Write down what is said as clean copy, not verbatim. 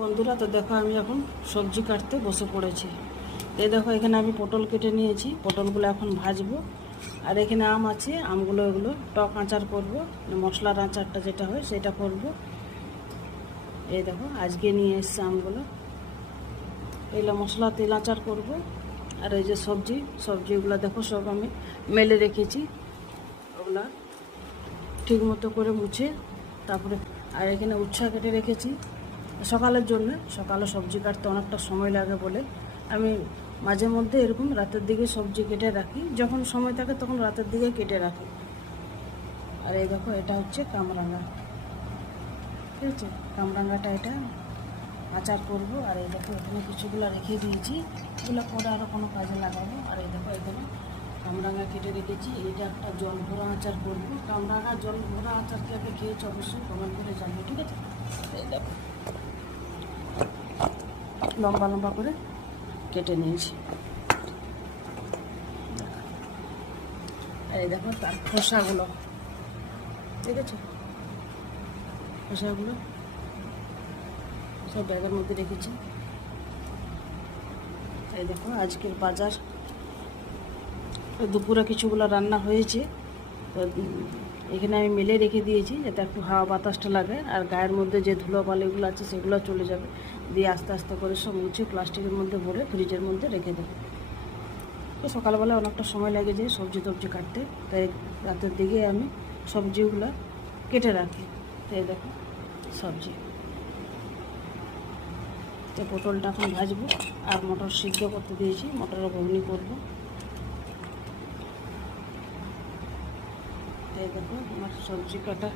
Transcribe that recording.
বন্ধুরা, তো দেখো আমি এখন সবজি কাটতে বসে পড়েছি। এই দেখো এখানে আমি পটল কেটে নিয়েছি, পটলগুলো এখন ভাজবো। আর এখানে আম আছে, আমগুলো এগুলো টক আচার করব, মশলার আচারটা যেটা হয় সেটা করব। এই দেখো আজকে নিয়ে এসছে আমগুলো, এগুলো মশলা তেল আচার করব। আর এই যে সবজিগুলো দেখো সব আমি মেলে রেখেছি, ওগুলা ঠিক মতো করে মুছে তারপরে। আর এখানে উচ্ছা কেটে রেখেছি সকালের জন্য। সকালে সবজি কাটতে অনেকটা সময় লাগে বলে আমি মাঝে মধ্যে এরকম রাতের দিকে সবজি কেটে রাখি, যখন সময় থাকে তখন রাতের দিকে কেটে রাখি। আর এই দেখো এটা হচ্ছে কামরাঙা, ঠিক আছে, কামরাঙাটা এটা আচার করব। আর এই দেখো এখানে কিছুগুলো রেখে দিয়েছি, এগুলো পরে আরও কোনো কাজে লাগাবো। আর এই দেখো এখানে কামরাঙা কেটে রেখেছি, এইটা একটা জল ভরা আচার করবো। কামরাঙা জল ভরা আচার খেয়ে খেয়েছি, অবশ্যই কমেন্ট করে জানবো, ঠিক আছে। এই দেখো লম্বা লম্বা করে কেটে নিয়েছি। এই দেখো তার খোসাগুলো, ঠিক আছে, খোসাগুলো সব ব্যাগের মধ্যে রেখেছি। এই দেখো আজকের বাজার, দুপুরে কিছুগুলো রান্না হয়েছে, তো এখানে আমি মেলে রেখে দিয়েছি যাতে একটু হাওয়া বাতাসটা লাগে, আর গায়ের মধ্যে যে ধুলো বালিগুলো আছে সেগুলো চলে যাবে। দিয়ে আস্তে আস্তে করে সব মুছে প্লাস্টিকের মধ্যে ভরে ফ্রিজের মধ্যে রেখে দেবো। তো সকালবেলা অনেকটা সময় লাগে যায় সবজি কাটতে, তাই রাতের দিকে আমি সবজিগুলো কেটে রাখি। তাই দেখো সবজি, তো পটলটা এখন ভাজবো। আর মটর সিদ্ধ করতে দিয়েছি, মটরের ঘুগনি করবো। এই দেখো আমার সবজি কাটা